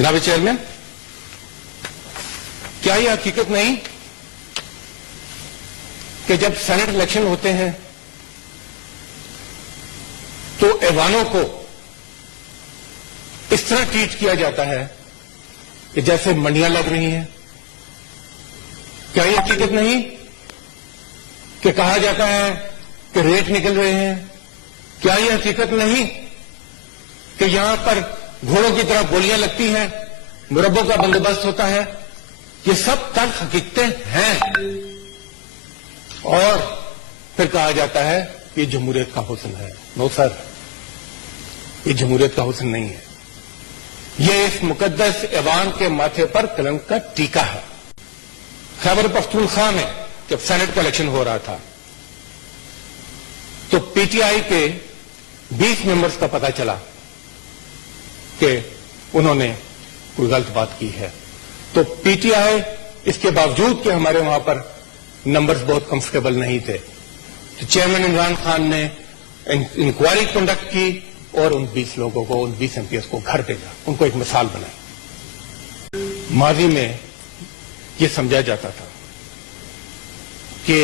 जनाब चेयरमैन, क्या यह हकीकत नहीं कि जब सेनेट इलेक्शन होते हैं तो ऐवानों को इस तरह ट्रीट किया जाता है कि जैसे मंडियां लग रही हैं? क्या यह हकीकत नहीं कि कहा जाता है कि रेट निकल रहे हैं? क्या यह हकीकत नहीं कि यहां पर घोड़ों की तरह गोलियां लगती हैं, मुरब्बों का बंदोबस्त होता है? ये सब तल्ख हकीकतें हैं और फिर कहा जाता है कि जमहूरियत का हुस्न है। नो सर, ये जमहूरियत का हुस्न नहीं है, ये इस मुकद्दस ऐवान के माथे पर कलंक का टीका है। खैबर पख्तूनख्वा में जब सेनेट का इलेक्शन हो रहा था तो पीटीआई के 20 मेंबर्स का पता चला कि उन्होंने कोई गलत बात की है, तो पीटीआई इसके बावजूद कि हमारे वहां पर नंबर्स बहुत कंफर्टेबल नहीं थे, तो चेयरमैन इमरान खान ने इंक्वायरी कंडक्ट की और उन 20 लोगों को, उन 20 एमपीएस को घर भेजा, उनको एक मिसाल बनाई। माजी में ये समझा जाता था कि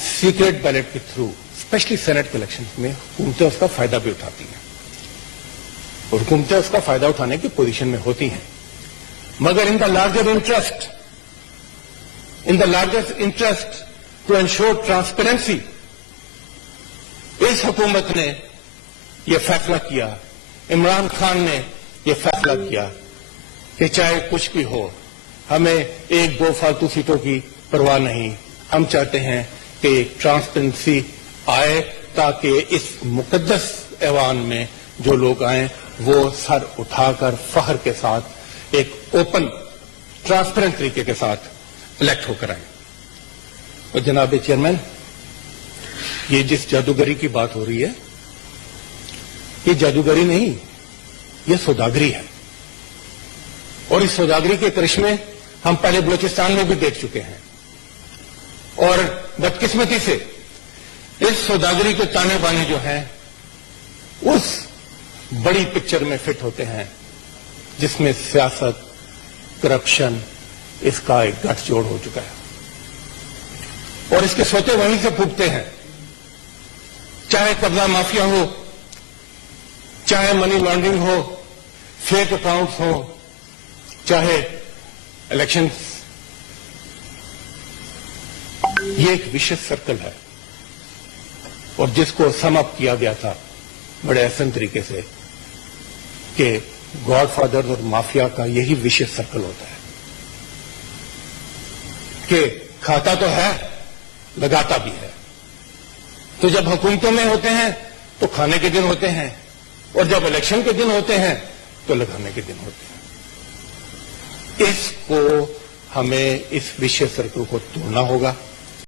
सीक्रेट बैलेट के थ्रू, स्पेशली सेनेट के इलेक्शन में, हुकूमतें उसका फायदा भी उठाती हैं और हुकूमतें उसका फायदा उठाने की पोजीशन में होती हैं, मगर in the larger interest to ensure transparency, इस हुकूमत ने यह फैसला किया, इमरान खान ने यह फैसला किया कि चाहे कुछ भी हो, हमें एक दो फालतू सीटों की परवाह नहीं, हम चाहते हैं कि एक ट्रांसपेरेंसी आए ताकि इस मुकद्दस ऐवान में जो लोग आए वो सर उठाकर फख्र के साथ एक ओपन ट्रांसपेरेंट तरीके के साथ इलेक्ट होकर आए। और जनाब चेयरमैन, ये जिस जादूगरी की बात हो रही है, ये जादूगरी नहीं, ये सौदागरी है और इस सौदागरी के करिश्मे हम पहले बलूचिस्तान में भी देख चुके हैं और बदकिस्मती से इस सौदागरी के ताने बाने जो हैं उस बड़ी पिक्चर में फिट होते हैं जिसमें सियासत, करप्शन, इसका एक गठजोड़ हो चुका है और इसके सोते वहीं से फूटते हैं, चाहे कब्जा माफिया हो, चाहे मनी लॉन्ड्रिंग हो, फेक अकाउंट्स हो, चाहे इलेक्शंस। ये एक विशेष सर्कल है और जिसको सम अप किया गया था बड़े आसान तरीके से कि गॉडफादर और माफिया का यही विशेष सर्कल होता है कि खाता तो है, लगाता भी है। तो जब हुकूमतों में होते हैं तो खाने के दिन होते हैं और जब इलेक्शन के दिन होते हैं तो लगाने के दिन होते हैं। इसको हमें, इस विशेष सर्कल को तोड़ना होगा